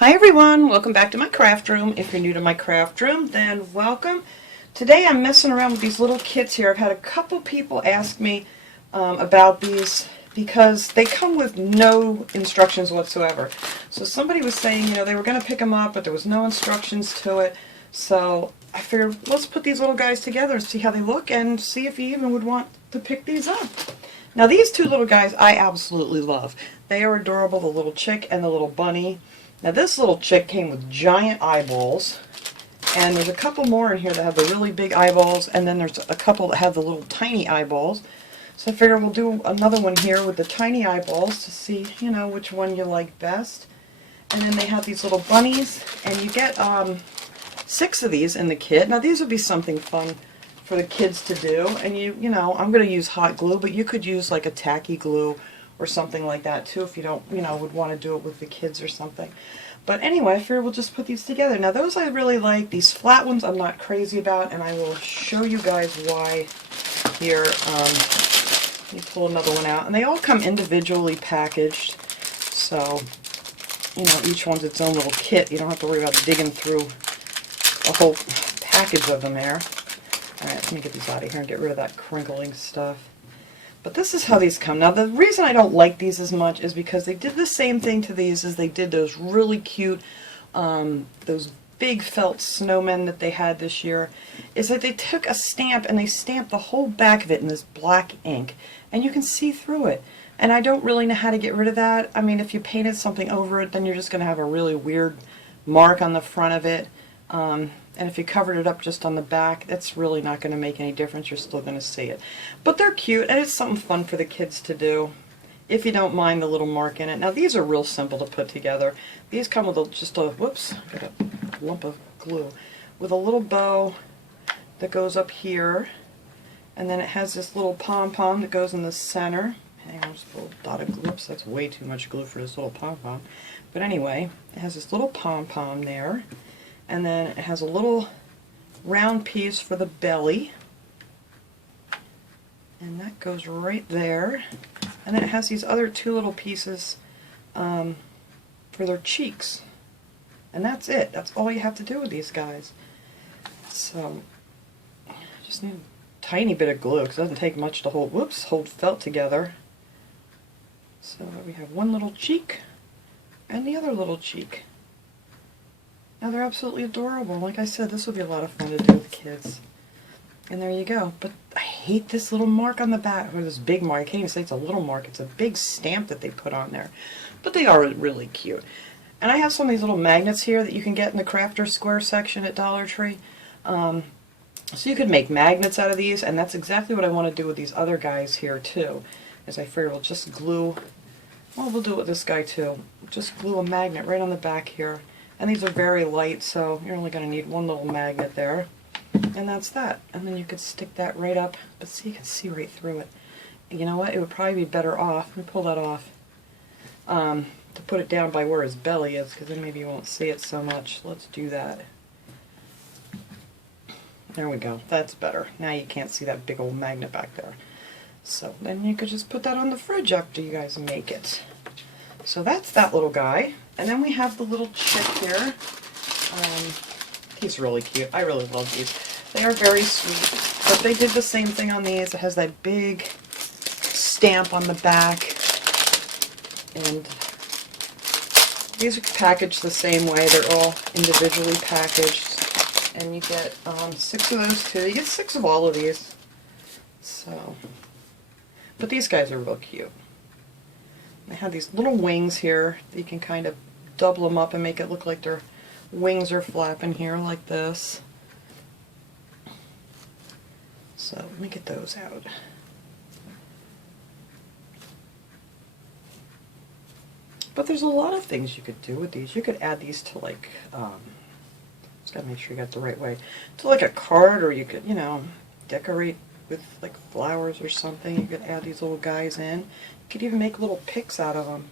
Hi everyone, welcome back to my craft room. If you're new to my craft room, then welcome. Today I'm messing around with these little kits here. I've had a couple people ask me about these because they come with no instructions whatsoever. So somebody was saying, they were going to pick them up, but there was no instructions to it. So I figured, let's put these little guys together and see how they look and see if you even would want to pick these up. Now these two little guys I absolutely love. They are adorable, the little chick and the little bunny. Now this little chick came with giant eyeballs, and there's a couple more in here that have the really big eyeballs, and then there's a couple that have the little tiny eyeballs. So I figure we'll do another one here with the tiny eyeballs to see, which one you like best. And then they have these little bunnies, and you get 6 of these in the kit. Now these would be something fun for the kids to do, and I'm going to use hot glue, but you could use like a tacky glue or something like that too if you don't, would want to do it with the kids or something. But anyway, I figure we'll just put these together. Now those I really like. These flat ones I'm not crazy about, and I will show you guys why here. Let me pull another one out. And they all come individually packaged, so each one's its own little kit. You don't have to worry about digging through a whole package of them there. Alright, let me get these out of here and get rid of that crinkling stuff. But this is how these come. Now the reason I don't like these as much is because they did the same thing to these as they did those really cute, those big felt snowmen that they had this year, is that they took a stamp and they stamped the whole back of it in this black ink. And you can see through it. And I don't really know how to get rid of that. I mean, if you painted something over it, then you're just going to have a really weird mark on the front of it. And if you covered it up just on the back, that's really not going to make any difference. You're still going to see it. But they're cute, and it's something fun for the kids to do, if you don't mind the little mark in it. Now these are real simple to put together. These come with just a, whoops, got a lump of glue, with a little bow that goes up here, and then it has this little pom-pom that goes in the center. Hang on, just a little dot of glue. Oops, that's way too much glue for this little pom-pom. But anyway, it has this little pom-pom there. And then it has a little round piece for the belly, and that goes right there. And then it has these other 2 little pieces for their cheeks, and that's it. That's all you have to do with these guys. So I just need a tiny bit of glue because it doesn't take much to hold felt together. So we have one little cheek and the other little cheek. Now they're absolutely adorable. Like I said, this will be a lot of fun to do with kids. And there you go. But I hate this little mark on the back, or this big mark. I can't even say it's a little mark. It's a big stamp that they put on there. But they are really cute. And I have some of these little magnets here that you can get in the Crafter Square section at Dollar Tree. So you could make magnets out of these, and that's exactly what I want to do with these other guys here too. Is I figure we'll just glue, well, we'll do it with this guy too. Just glue a magnet right on the back here. And these are very light, so you're only going to need one little magnet there. And that's that. And then you could stick that right up, but see, you can see right through it. You know what? It would probably be better off, let me pull that off, to put it down by where his belly is, because then maybe you won't see it so much. Let's do that. There we go. That's better. Now you can't see that big old magnet back there. So then you could just put that on the fridge after you guys make it. So that's that little guy. And then we have the little chick here. He's really cute. I really love these. They are very sweet. But they did the same thing on these. It has that big stamp on the back. And these are packaged the same way. They're all individually packaged. And you get 6 of those too. You get 6 of all of these. So, but these guys are real cute. They have these little wings here that you can kind of double them up and make it look like their wings are flapping here like this. So let me get those out. But there's a lot of things you could do with these. You could add these to like, just gotta make sure you got it the right way, to like a card, or you could, decorate with like flowers or something. You could add these little guys in. You could even make little picks out of them.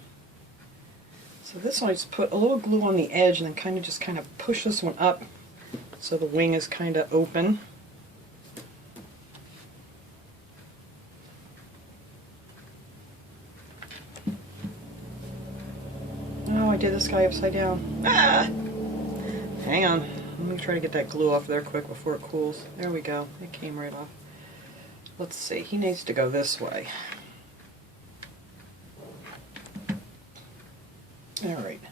So this one, I just put a little glue on the edge and then kind of push this one up so the wing is kind of open. Oh, I did this guy upside down. Ah! Hang on. Let me try to get that glue off there quick before it cools. There we go. It came right off. Let's see. He needs to go this way. Alright.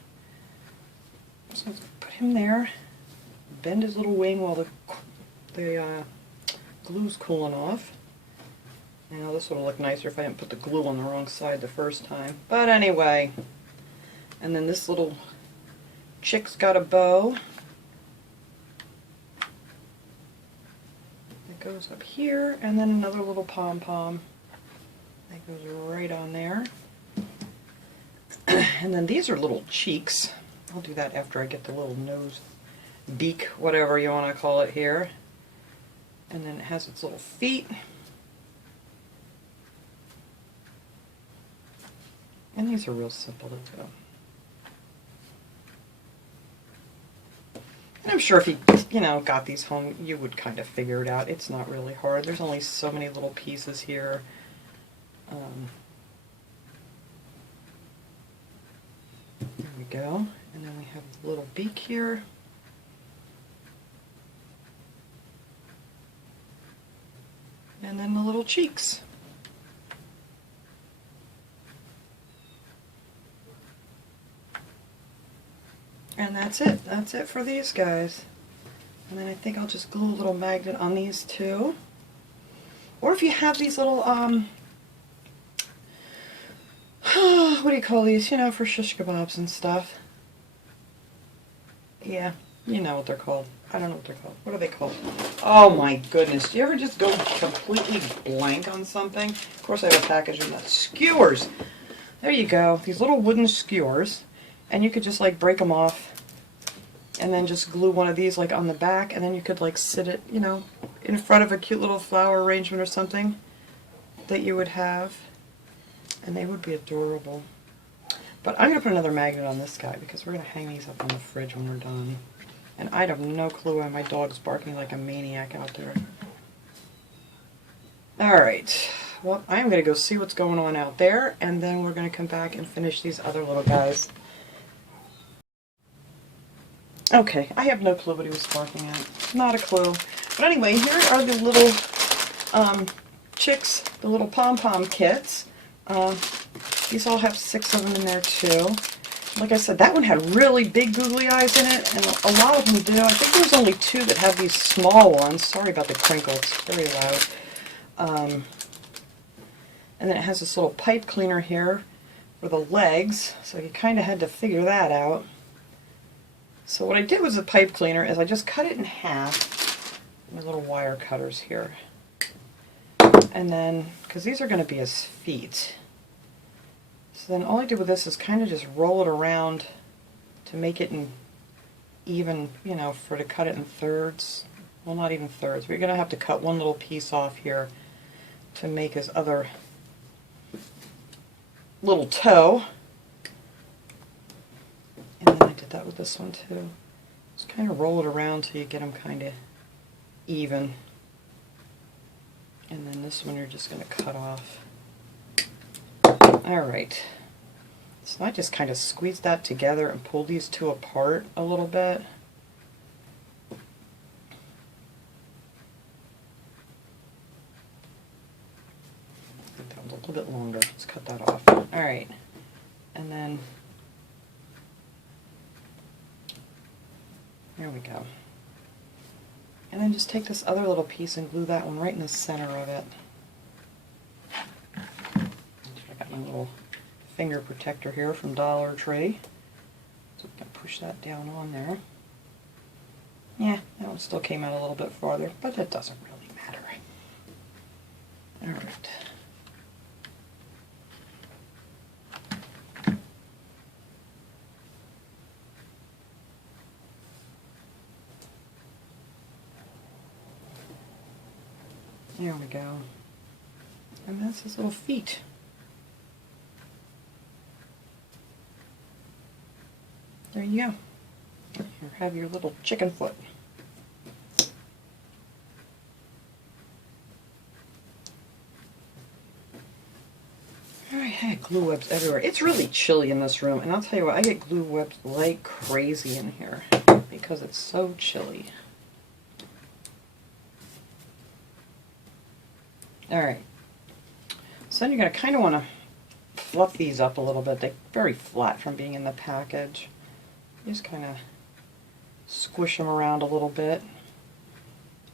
So let's put him there. Bend his little wing while the glue's cooling off. Now this would look nicer if I didn't put the glue on the wrong side the first time. But anyway. And then this little chick's got a bow. It goes up here, and then another little pom-pom. That goes right on there. And then these are little cheeks. I'll do that after I get the little nose, beak, whatever you want to call it here. And then it has its little feet. And these are real simple to do. And I'm sure if you got these home, you would kind of figure it out. It's not really hard. There's only so many little pieces here. There we go. And then we have a little beak here. And then the little cheeks. And that's it. That's it for these guys. And then I think I'll just glue a little magnet on these two. Or if you have these little, what do you call these? You know, for shish kebabs and stuff. Yeah, you know what they're called. I don't know what they're called. What are they called? Oh my goodness. Do you ever just go completely blank on something? Of course I have a package of that. Skewers. There you go. These little wooden skewers. And you could just like break them off and then just glue one of these like on the back, and then you could like sit it, you know, in front of a cute little flower arrangement or something that you would have, and they would be adorable. But I'm going to put another magnet on this guy because we're going to hang these up on the fridge when we're done. And I have no clue why my dog's barking like a maniac out there. Alright, well, I'm going to go see what's going on out there, and then we're going to come back and finish these other little guys. Okay, I have no clue what he was barking at. Not a clue. But anyway, here are the little chicks, the little pom-pom kits. These all have 6 of them in there too. Like I said, that one had really big googly eyes in it, and a lot of them do. I think there's only 2 that have these small ones. Sorry about the crinkle, it's very loud. And then it has this little pipe cleaner here for the legs, so you kind of had to figure that out. So what I did with the pipe cleaner is I just cut it in half. My little wire cutters here. And then, because these are going to be his feet. So then all I did with this is kind of just roll it around to make it in even, you know, to cut it in thirds. Well, not even thirds. We're going to have to cut one little piece off here to make his other little toe. And then I did that with this one too. Just kind of roll it around till you get them kind of even. And then this one you're just going to cut off. Alright. So I just kind of squeeze that together and pull these 2 apart a little bit. I think that one's a little bit longer. Let's cut that off. Alright. And then there we go. And then just take this other little piece and glue that one right in the center of it. I got my little finger protector here from Dollar Tree. So we can push that down on there. Yeah, that one still came out a little bit farther, but it doesn't really matter. Alright. There we go. And that's his little feet. There you go. Here, have your little chicken foot. Alright, glue webs everywhere. It's really chilly in this room, and I'll tell you what, I get glue webs like crazy in here because it's so chilly. Alright, so then you're going to kind of want to fluff these up a little bit. They're very flat from being in the package. You just kind of squish them around a little bit.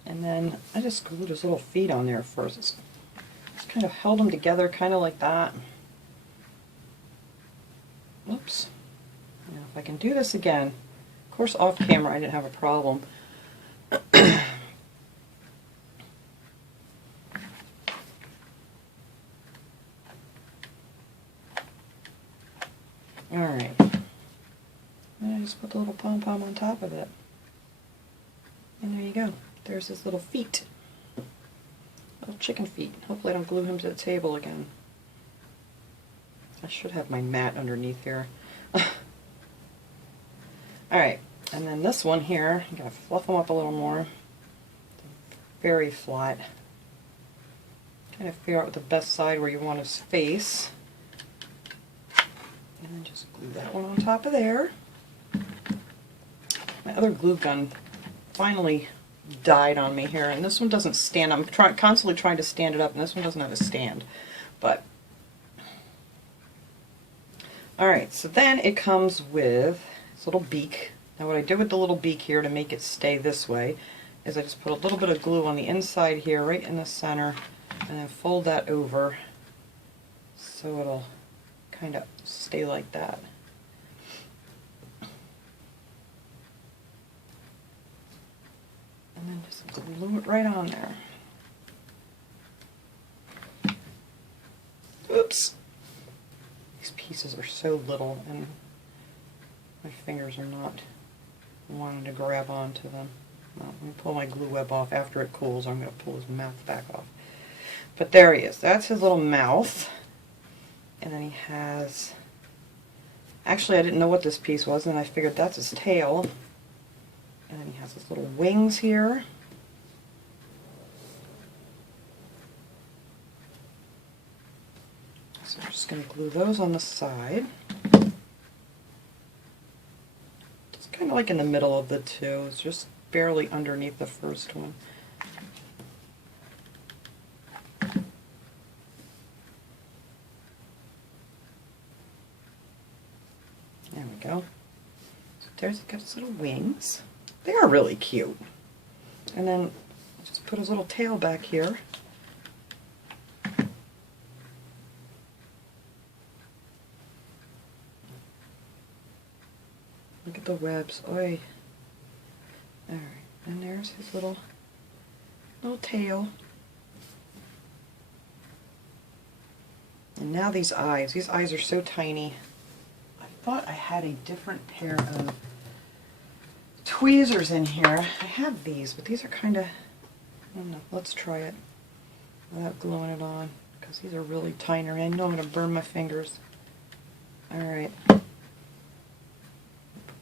And then I just glued his little feet on there first. Just kind of held them together, kind of like that. Oops. Now if I can do this again, of course off camera I didn't have a problem. Alright. And I just put the little pom-pom on top of it. And there you go. There's his little feet. Little chicken feet. Hopefully I don't glue him to the table again. I should have my mat underneath here. Alright, and then this one here, I'm going to fluff him up a little more. Very flat. Kind of figure out the best side where you want his face. And then just glue that one on top of there. My other glue gun finally died on me here, and this one doesn't stand. I'm constantly trying to stand it up, and this one doesn't have a stand. But alright, so then it comes with this little beak. Now what I did with the little beak here to make it stay this way is I just put a little bit of glue on the inside here, right in the center, and then fold that over so it'll kind of stay like that. And then just glue it right on there. Oops. These pieces are so little and my fingers are not wanting to grab onto them. Well, let me pull my glue web off after it cools. I'm going to pull his mouth back off. But there he is. That's his little mouth. And then he has... Actually, I didn't know what this piece was, and I figured that's his tail. And then he has his little wings here. So we're just going to glue those on the side. It's kind of like in the middle of the two. It's just barely underneath the first one. There we go. So there's got his little wings. They are really cute. And then just put his little tail back here. Look at the webs. Oi. Alright, and there's his little tail. And now these eyes. These eyes are so tiny. I thought I had a different pair of tweezers in here. I have these, but these are kind of, I don't know, let's try it without gluing it on, because these are really tiny, and I know I'm going to burn my fingers. Alright.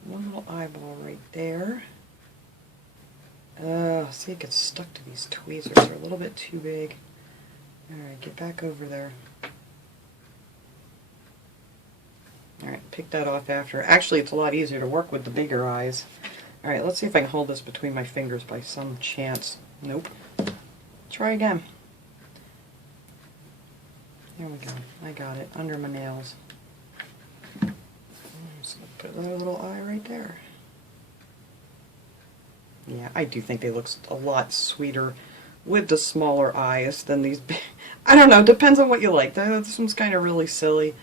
One little eyeball right there. See, it gets stuck to these tweezers. They're a little bit too big. Alright, get back over there. Alright, pick that off after. Actually, it's a lot easier to work with the bigger eyes. Alright, let's see if I can hold this between my fingers by some chance. Nope. Try again. There we go. I got it. Under my nails. Just put another little eye right there. Yeah, I do think they look a lot sweeter with the smaller eyes than these big. I don't know, depends on what you like. This one's kind of really silly.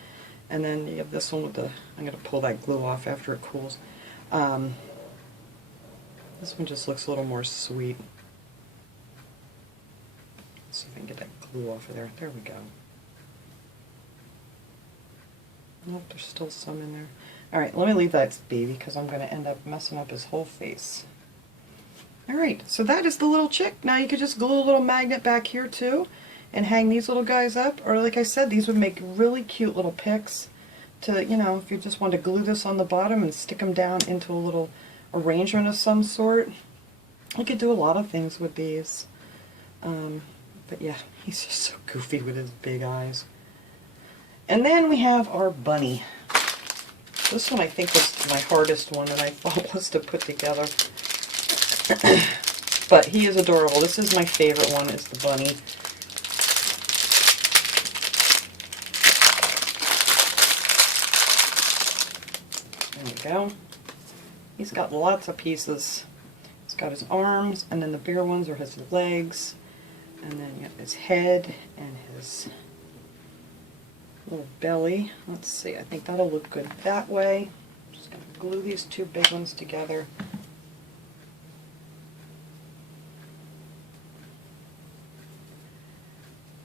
And then you have this one with the, I'm going to pull that glue off after it cools. This one just looks a little more sweet. Let's see if I can get that glue off of there. There we go. Nope, there's still some in there. Alright, let me leave that be because I'm going to end up messing up his whole face. Alright, so that is the little chick. Now you could just glue a little magnet back here too and hang these little guys up. Or like I said, these would make really cute little picks to, you know, if you just want to glue this on the bottom and stick them down into a little arrangement of some sort. You could do a lot of things with these. But yeah, he's just so goofy with his big eyes. And then we have our bunny. This one I think was my hardest one that I thought was to put together. But he is adorable. This is my favorite one, is the bunny. There we go. He's got lots of pieces. He's got his arms, and then the bigger ones are his legs, and then you have his head and his little belly. Let's see, I think that'll look good that way. I'm just going to glue these two big ones together.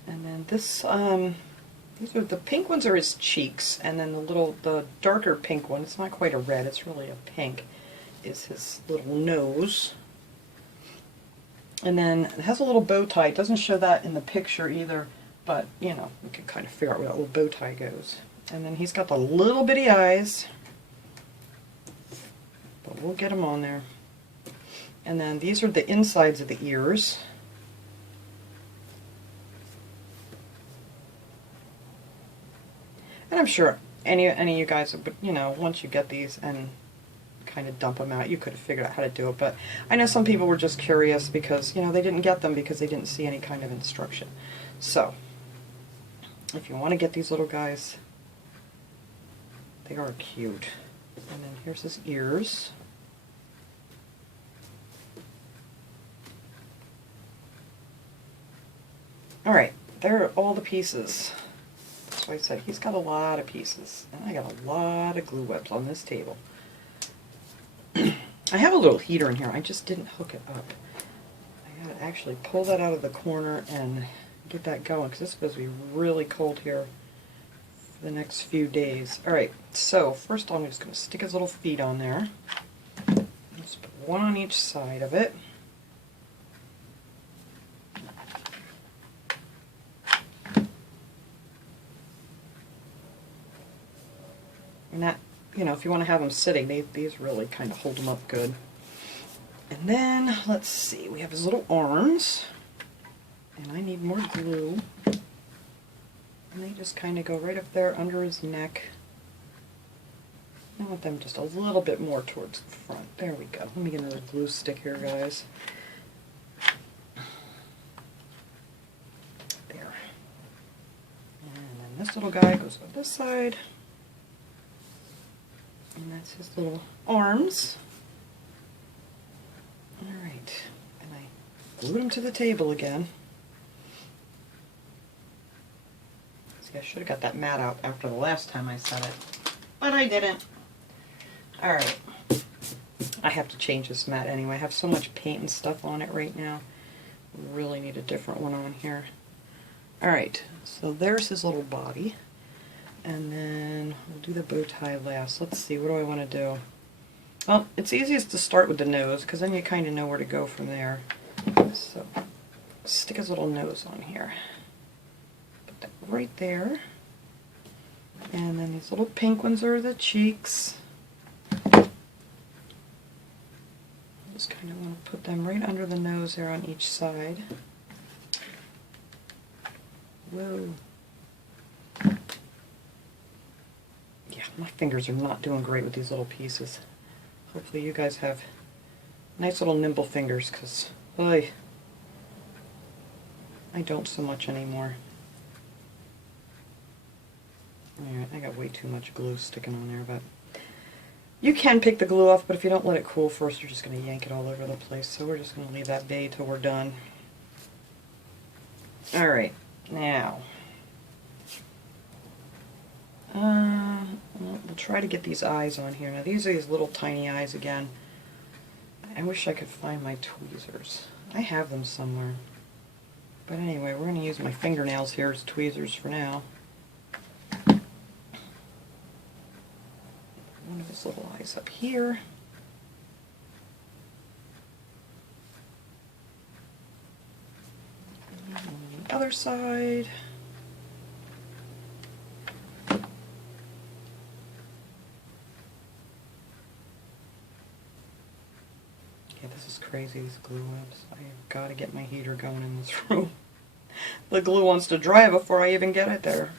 And then this, these are the pink ones are his cheeks, and then the darker pink one, it's not quite a red, it's really a pink, is his little nose. And then it has a little bow tie. It doesn't show that in the picture either, but you know, you can kind of figure out where that little bow tie goes. And then he's got the little bitty eyes, but we'll get them on there. And then these are the insides of the ears. And I'm sure any of you guys, you know, once you get these and kind of dump them out, you could have figured out how to do it. But I know some people were just curious because, you know, they didn't get them because they didn't see any kind of instruction. So, if you want to get these little guys, they are cute. And then here's his ears. Alright, there are all the pieces. That's why I said he's got a lot of pieces. And I got a lot of glue webs on this table. I have a little heater in here. I just didn't hook it up. I gotta actually pull that out of the corner and get that going because it's supposed to be really cold here for the next few days. Alright, so first I'm just going to stick his little feet on there. Just put one on each side of it. And that, you know, if you want to have them sitting, these really kind of hold them up good. And then, let's see, we have his little arms. And I need more glue. And they just kind of go right up there under his neck. I want them just a little bit more towards the front. There we go. Let me get another glue stick here, guys. There. And then this little guy goes on this side. And that's his little arms. Alright. And I glued him to the table again. See, I should have got that mat out after the last time I set it. But I didn't. Alright. I have to change this mat anyway. I have so much paint and stuff on it right now. Really need a different one on here. Alright, so there's his little body. And then we'll do the bow tie last. Let's see, what do I want to do? Well, it's easiest to start with the nose, because then you kind of know where to go from there. So, stick his little nose on here. Put that right there. And then these little pink ones are the cheeks. Just kind of want to put them right under the nose there on each side. Whoa. Yeah, my fingers are not doing great with these little pieces. Hopefully you guys have nice little nimble fingers, because I don't so much anymore. Alright, I got way too much glue sticking on there, but you can pick the glue off, but if you don't let it cool first, you're just going to yank it all over the place. So we're just going to leave that be till we're done. Alright, now we'll try to get these eyes on here. Now these are these little tiny eyes again. I wish I could find my tweezers. I have them somewhere. But anyway, we're going to use my fingernails here as tweezers for now. One of his little eyes up here. And on the other side. Yeah, this is crazy, these glue webs. I have got to get my heater going in this room. The glue wants to dry before I even get it there.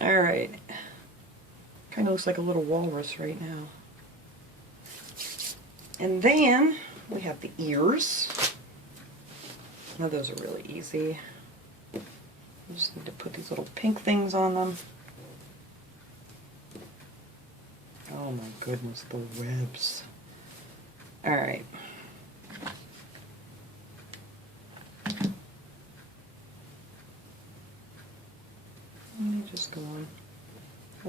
Alright. Kind of looks like a little walrus right now. And then we have the ears. Now those are really easy. You just need to put these little pink things on them. Oh my goodness, the webs. Alright. Let me just go on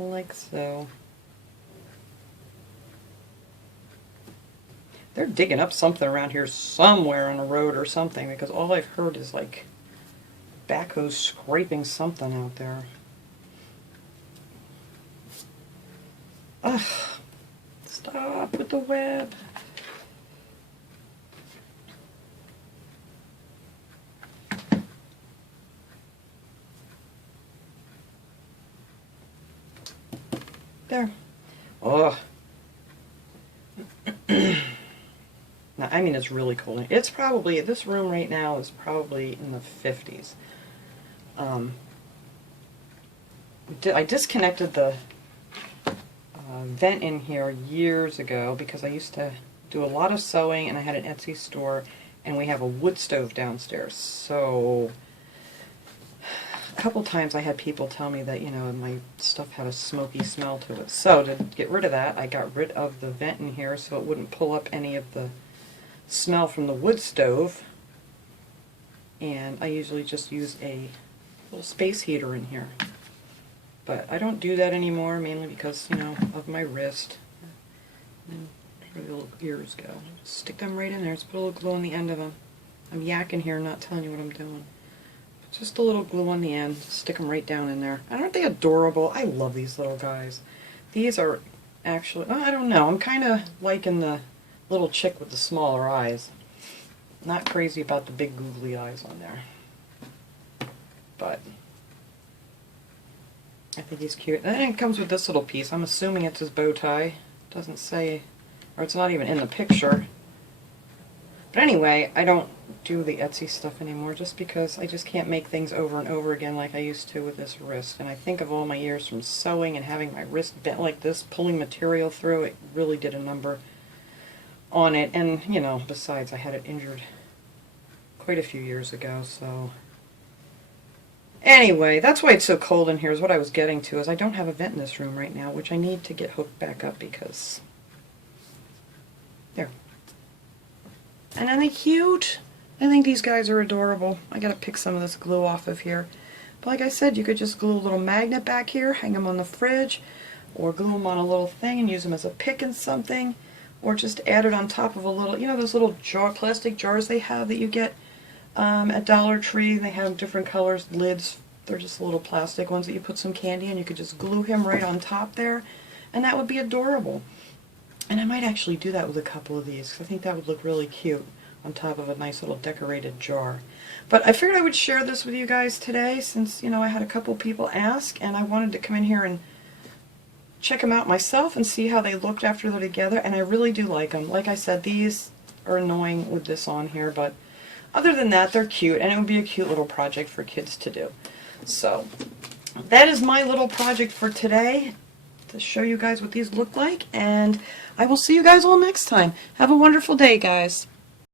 like so. They're digging up something around here somewhere on a road or something, because all I've heard is like backhoes scraping something out there. Ugh. Stop with the web. There. Oh. Now, I mean, it's really cold. It's probably, this room right now is probably in the 50s. I disconnected the vent in here years ago because I used to do a lot of sewing and I had an Etsy store and we have a wood stove downstairs. So a couple times I had people tell me that, you know, my stuff had a smoky smell to it. So to get rid of that, I got rid of the vent in here so it wouldn't pull up any of the smell from the wood stove. And I usually just use a little space heater in here. But I don't do that anymore, mainly because, you know, of my wrist. And where the little ears go. Just stick them right in there. Just put a little glue on the end of them. I'm yakking here, not telling you what I'm doing. Just a little glue on the end. Stick them right down in there. And aren't they adorable? I love these little guys. These are actually, oh, I don't know. I'm kind of liking the little chick with the smaller eyes. Not crazy about the big googly eyes on there. But I think he's cute. And then it comes with this little piece. I'm assuming it's his bow tie. It doesn't say, or it's not even in the picture. But anyway, I don't do the Etsy stuff anymore just because I just can't make things over and over again like I used to with this wrist. And I think of all my years from sewing and having my wrist bent like this, pulling material through, it really did a number on it. And, you know, besides, I had it injured quite a few years ago, so anyway, that's why it's so cold in here, is what I was getting to, is I don't have a vent in this room right now, which I need to get hooked back up because, there. And aren't they cute? I think these guys are adorable. I gotta pick some of this glue off of here. But like I said, you could just glue a little magnet back here, hang them on the fridge, or glue them on a little thing and use them as a pick in something, or just add it on top of a little, you know those little plastic jars they have that you get at Dollar Tree. They have different colors, lids. They're just little plastic ones that you put some candy in. You could just glue him right on top there, and that would be adorable. And I might actually do that with a couple of these, because I think that would look really cute on top of a nice little decorated jar. But I figured I would share this with you guys today, since, you know, I had a couple people ask, and I wanted to come in here and check them out myself and see how they looked after they're together, and I really do like them. Like I said, these are annoying with this on here, but other than that, they're cute, and it would be a cute little project for kids to do. So, that is my little project for today, to show you guys what these look like, and I will see you guys all next time. Have a wonderful day, guys.